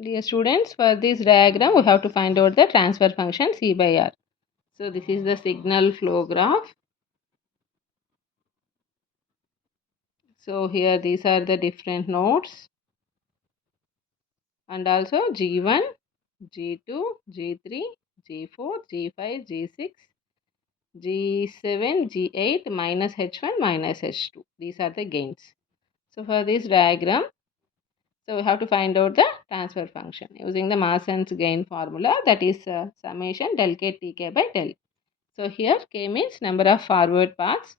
Dear students, for this diagram we have to find out the transfer function C by R. So this is the signal flow graph. So here these are the different nodes and also G1, G2, G3, G4, G5, G6, G7, G8 minus H1 minus H2. These are the gains. So for this diagram, so we have to find out the transfer function using the Mason's gain formula, that is summation del k Tk by del. So here k means number of forward paths.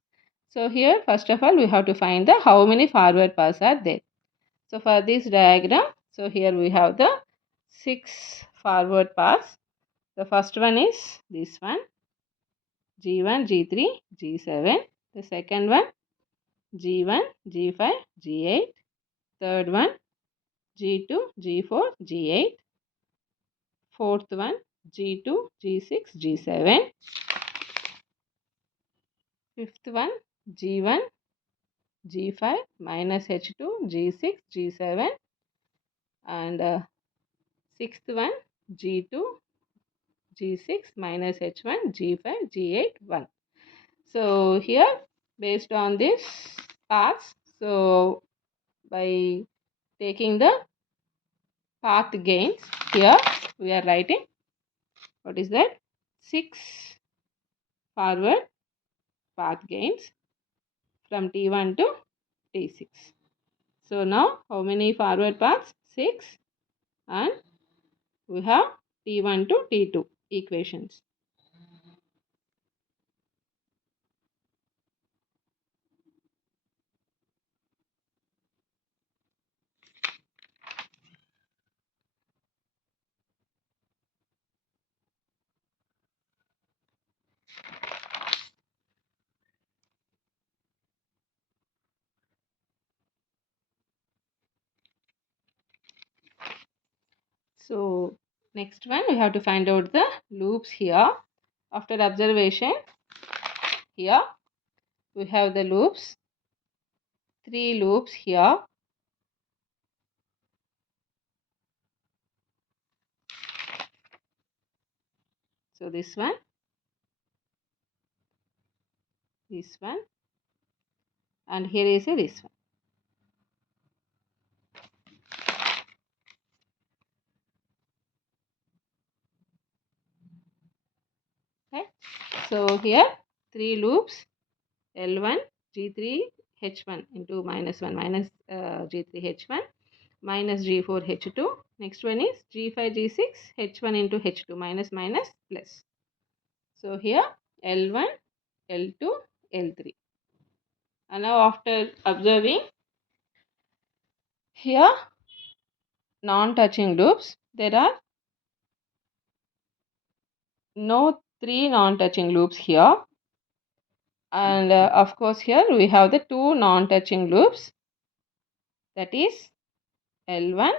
So here first of all we have to find the how many forward paths are there. So for this diagram, so here we have the 6 forward paths. The first one is this one, G1, G3, G7. The second one, G1, G5, G8. Third one, G2, G4, G8. Fourth one, G2, G6, G7. Fifth one, G1, G5 minus H2, G6, G7. And sixth one, G2, G6 minus H1, G5, G8, 1. So here based on this paths, so by taking the path gains, here we are writing what is that 6 forward path gains from T1 to T6. So now how many forward paths? 6, and we have T1 to T2 equations. So next one we have to find out the loops here. After observation, here we have the loops, 3 loops here. So this one, and here is this one. Okay. So here 3 loops, L1, G3, H1 into minus 1 minus G3, H1 minus G4, H2. Next one is G5, G6, H1 into H2 minus minus plus. So here L1, L2, L3. And now after observing here non-touching loops, there are no 3 non-touching loops here, and of course here we have the 2 non-touching loops, that is L1,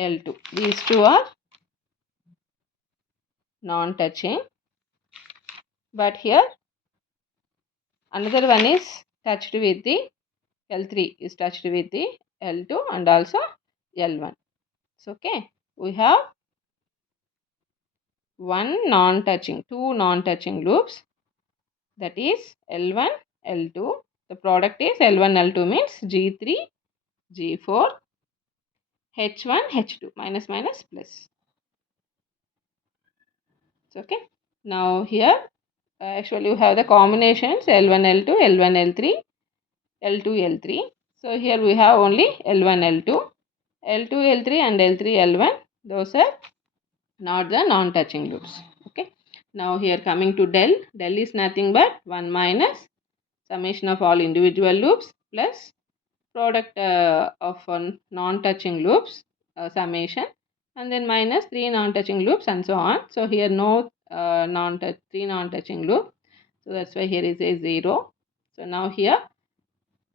L2. These 2 are non-touching, but here another one is touched with the L3 is touched with the L2 and also L1. So okay, we have two non-touching loops, that is L1, L2. The product is L1, L2 means G3, G4, H1, H2 minus minus plus. So, okay. Now here actually you have the combinations L1, L2, L1, L3, L2, L3. So here we have only L1, L2, L2, L3 and L3, L1. Those are not the non-touching loops. Okay. Now here coming to del. Del is nothing but 1 minus summation of all individual loops plus product of non-touching loops summation, and then minus 3 non-touching loops and so on. So here no 3 non-touching loop. So that's why here is a 0. So now here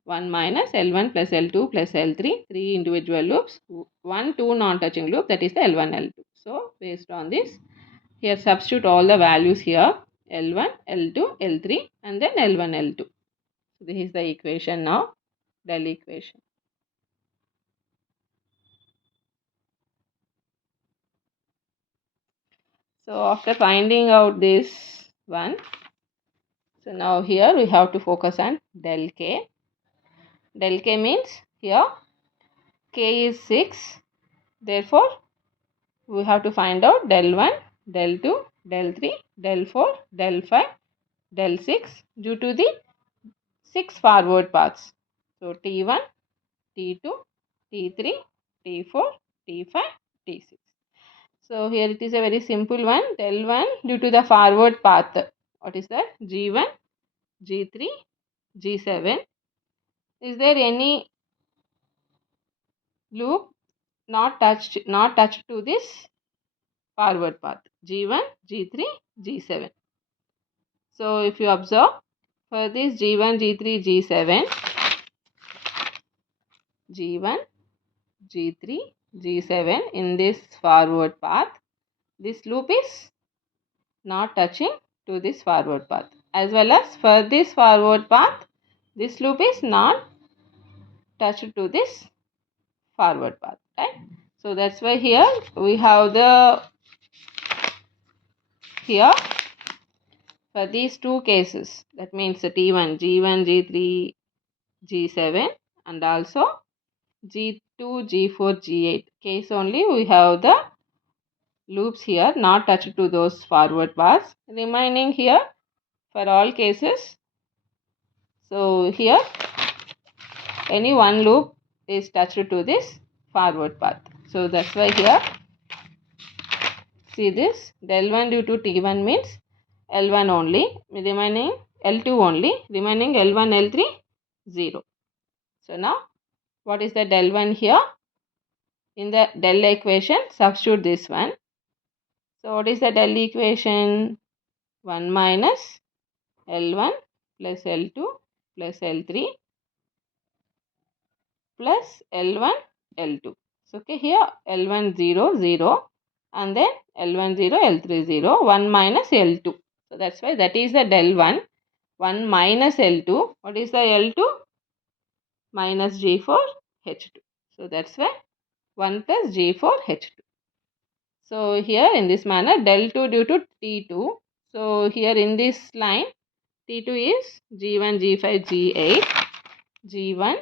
1 minus L1 plus L2 plus L3, 3 individual loops, 1 2 non-touching loop, that is the L1 L2. So based on this, here substitute all the values here, L1 L2 L3 and then L1 L2. So this is the equation now, del equation. So after finding out this one, so now here we have to focus on del k. Del k means here k is 6. Therefore, we have to find out del 1, del 2, del 3, del 4, del 5, del 6 due to the 6 forward paths. So T1, T2, T3, T4, T5, T6. So here it is a very simple one. Del 1 due to the forward path. What is that? G1, G3, G7. Is there any loop not touched to this forward path? G1, G3, G7. So if you observe for this G1, G3, G7, G1, G3, G7 in this forward path, this loop is not touching to this forward path, as well as for this forward path this loop is not touched to this forward path, right? So that's why here we have the here for these two cases, that means the T1, G1, G3, G7 and also G2, G4, G8 case only we have the loops here not touched to those forward paths. Remaining here for all cases, so here any one loop is touched to this forward path. So that's why here see this del 1 due to T1 means L1 only, remaining L2 only, remaining L1, L3 0. So now what is the del 1 here? In the del equation substitute this one. So what is the del equation? 1 minus L1 plus L2 plus L3 plus L1 L2. So okay, here L1 0 0 and then L1 0 L3 0, 1 minus L2. So that's why that is the del 1. 1 minus L2. What is the L2? Minus G4H2. So that's why 1 plus G4H2. So here in this manner del 2 due to T2. So here in this line T2 is G1, G5, G8, G1,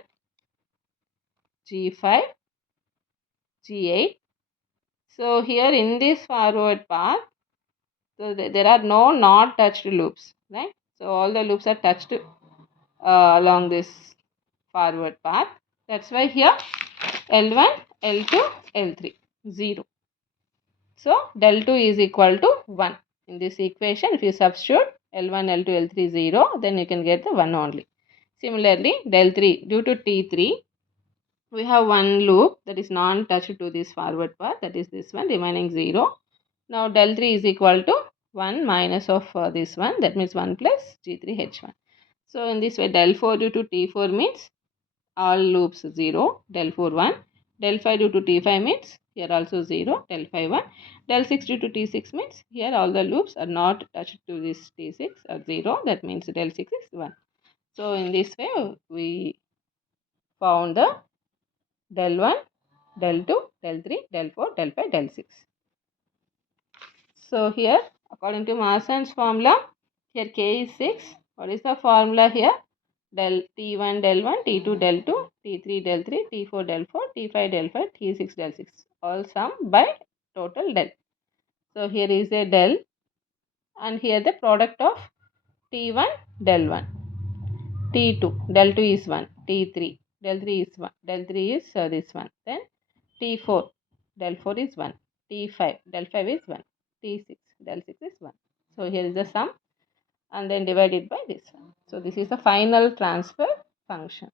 G5, G8. So here in this forward path, so there are no not touched loops, right? So all the loops are touched along this forward path. That's why here L1, L2, L3, 0. So del 2 is equal to 1. In this equation, if you substitute L1, L2, L3, 0, then you can get the 1 only. Similarly, del 3 due to T3, we have one loop that is non-touched to this forward path, that is this one, remaining 0. Now del 3 is equal to 1 minus of this one, that means 1 plus G3H1. So in this way del 4 due to T4 means all loops 0, del 4 1, del 5 due to T5 means here also 0, del 5 1, del 6 due to T6 means here all the loops are not touched to this T6 or 0, that means del 6 is 1. So in this way we found the del 1, del 2, del 3, del 4, del 5, del 6. So here according to Marson's formula, here k is 6. What is the formula here? Del T1 del 1, T2 del 2, T3 del 3, T4 del 4, T5 del 5, T6 del 6. All sum by total del. So here is a del and here the product of T1 del 1, T2 del 2 is 1, T3 del 3 is 1, del 3 is this one. Then T4 del 4 is 1, T5 del 5 is 1, T6 del 6 is 1. So here is the sum and then divided by this one. So this is the final transfer function.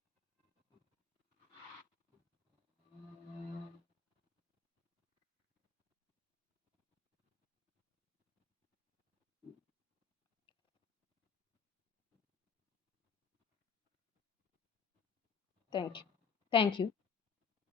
Thank you. Thank you.